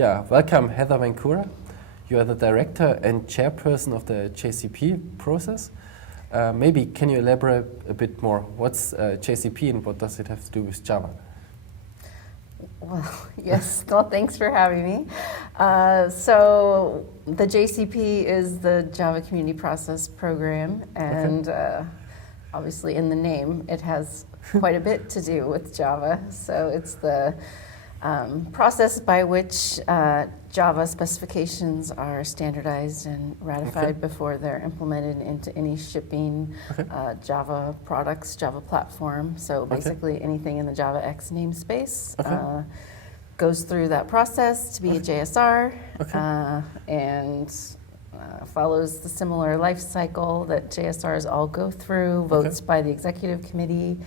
Yeah, welcome, Heather Vancouver. You are the director and chairperson of the JCP process. Maybe can you elaborate a bit more? What's JCP and what does it have to do with Java? Well, yes, well, thanks for having me. So the JCP is the Java Community Process Program, and obviously in the name it has quite a bit to do with Java. So it's the process by which Java specifications are standardized and ratified before they're implemented into any shipping Java products, Java platform. So basically anything in the JavaX namespace goes through that process to be a JSR and follows the similar life cycle that JSRs all go through, votes by the executive committee,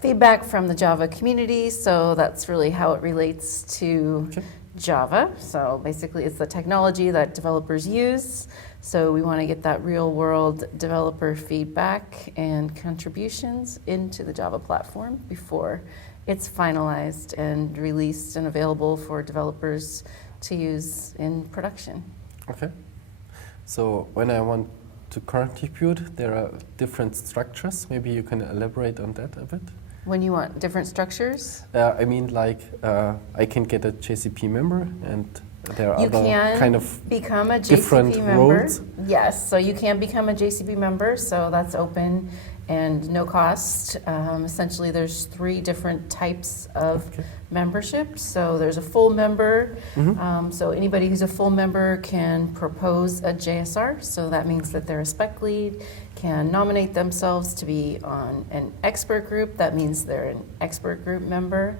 feedback from the Java community, so that's really how it relates to Java. So basically it's the technology that developers use, so we want to get that real world developer feedback and contributions into the Java platform before it's finalized and released and available for developers to use in production. Okay. So when I want to contribute, there are different structures. Maybe you can elaborate on that a bit? When you want different structures? I mean, like, I can get a JCP member, and there are other kind of become a different JCP member. roles. Yes, so you can become a JCP member, so that's open and no cost. Essentially, there's 3 different types of membership. So there's a full member. So anybody who's a full member can propose a JSR. So that means that they're a spec lead, can nominate themselves to be on an expert group. That means they're an expert group member.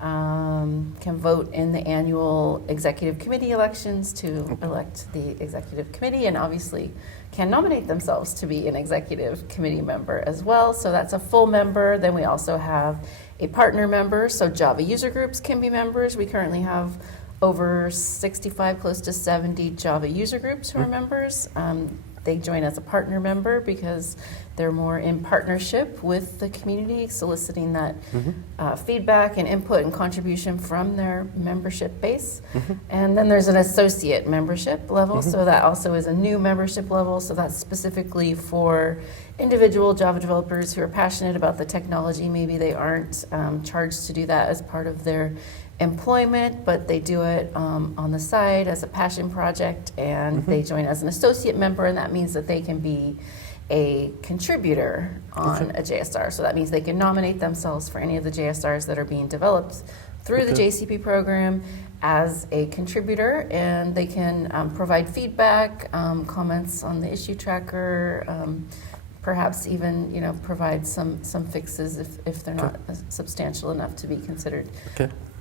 Can vote in the annual executive committee elections to elect the executive committee, and obviously can nominate themselves to be an executive committee member as well. So that's a full member. Then we also have a partner member, so Java user groups can be members. We currently have over 65, close to 70 Java user groups who are members. They join as a partner member because they're more in partnership with the community, soliciting that feedback and input and contribution from their membership base. And then there's an associate membership level, so that also is a new membership level. So that's specifically for individual Java developers who are passionate about the technology. Maybe they aren't charged to do that as part of their employment, but they do it on the side as a passion project, and they join as an associate member, and that means that they can be a contributor on a JSR. So that means they can nominate themselves for any of the JSRs that are being developed through the JCP program as a contributor, and they can provide feedback, comments on the issue tracker, perhaps even provide some fixes if they're not substantial enough to be considered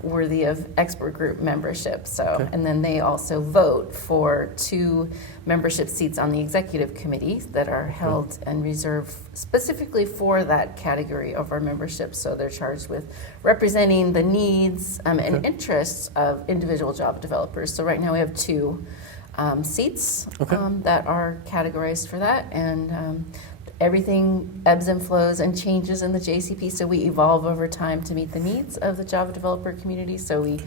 worthy of expert group membership. So and then they also vote for 2 membership seats on the executive committee that are held and reserved specifically for that category of our membership. So they're charged with representing the needs and interests of individual Java developers. So right now we have 2 seats that are categorized for that, and everything ebbs and flows and changes in the JCP, so we evolve over time to meet the needs of the Java developer community. So we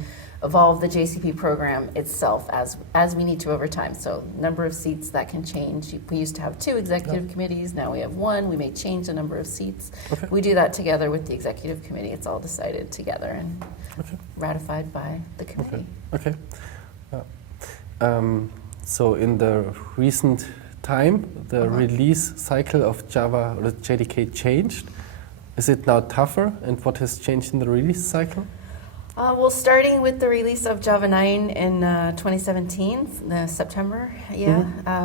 evolve the JCP program itself as we need to over time. So number of seats that can change. We used to have 2 executive committees, now we have 1. We may change the number of seats. We do that together with the executive committee. It's all decided together and ratified by the committee. So in the recent time, the release cycle of Java or JDK changed. Is it now tougher, and what has changed in the release cycle? Well, starting with the release of Java 9 in 2017, September,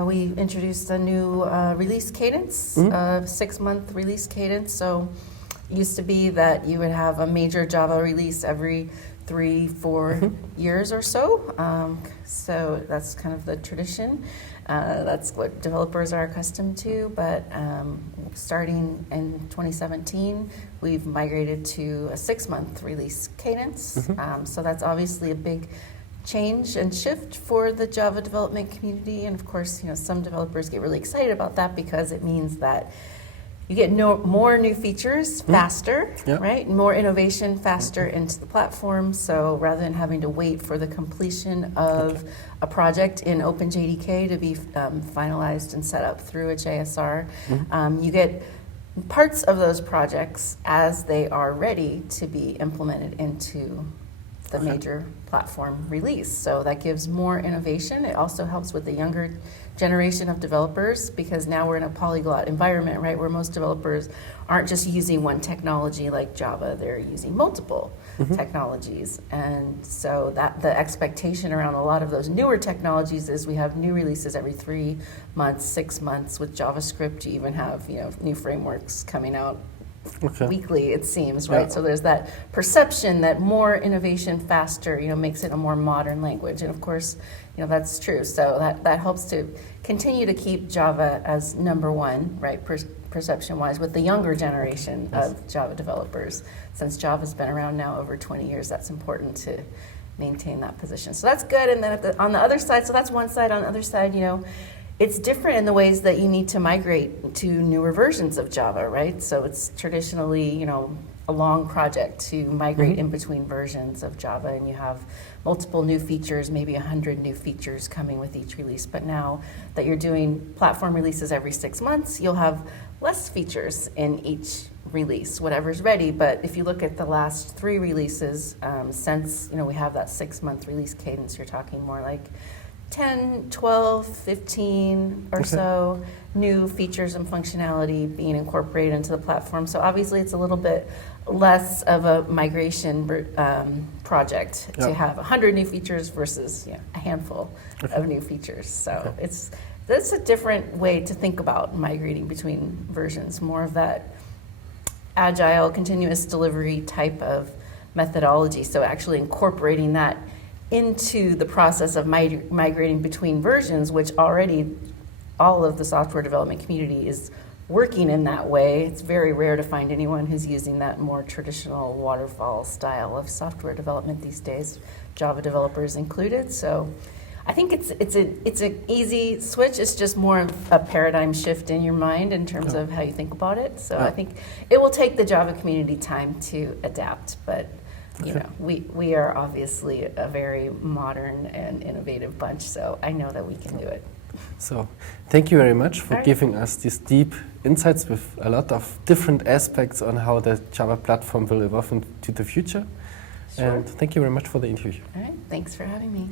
we introduced a new release cadence, a 6-month release cadence. So it used to be that you would have a major Java release every 3-4 years or so. So that's kind of the tradition. That's what developers are accustomed to, but starting in 2017, we've migrated to a 6-month release cadence. So that's obviously a big change and shift for the Java development community, and of course, some developers get really excited about that because it means that you get more new features faster, Yeah. right? More innovation faster into the platform. So rather than having to wait for the completion of a project in OpenJDK to be finalized and set up through a JSR, you get parts of those projects as they are ready to be implemented into the major platform release. So that gives more innovation. It also helps with the younger generation of developers, because now we're in a polyglot environment, right, where most developers aren't just using one technology like Java, they're using multiple technologies. And so that the expectation around a lot of those newer technologies is we have new releases every 3 months, 6 months. With JavaScript, you even have, you know, new frameworks coming out weekly, it seems, right? So there's that perception that more innovation faster, you know, makes it a more modern language. And of course, you know, that's true. So that helps to continue to keep Java as number one, right, perception-wise, with the younger generation of Java developers. Since Java's been around now over 20 years, that's important to maintain that position. So that's good. And then on the other side, so that's one side. On the other side, you know, it's different in the ways that you need to migrate to newer versions of Java, right? So it's traditionally, you know, a long project to migrate in between versions of Java, and you have multiple new features, maybe 100 new features coming with each release. But now that you're doing platform releases every 6 months, you'll have less features in each release, whatever's ready. But if you look at the last 3 releases, since, you know, we have that 6-month release cadence, you're talking more like 10, 12, 15 or so new features and functionality being incorporated into the platform. So obviously it's a little bit less of a migration project to have 100 new features versus a handful of new features. So that's a different way to think about migrating between versions, more of that agile, continuous delivery type of methodology. So actually incorporating that into the process of migrating between versions, which already all of the software development community is working in that way. It's very rare to find anyone who's using that more traditional waterfall style of software development these days, Java developers included. So I think it's an easy switch. It's just more of a paradigm shift in your mind in terms of how you think about it. So I think it will take the Java community time to adapt, but you know, we are obviously a very modern and innovative bunch, so I know that we can do it. So thank you very much for giving us these deep insights with a lot of different aspects on how the Java platform will evolve into the future. And thank you very much for the interview. All right, thanks for having me.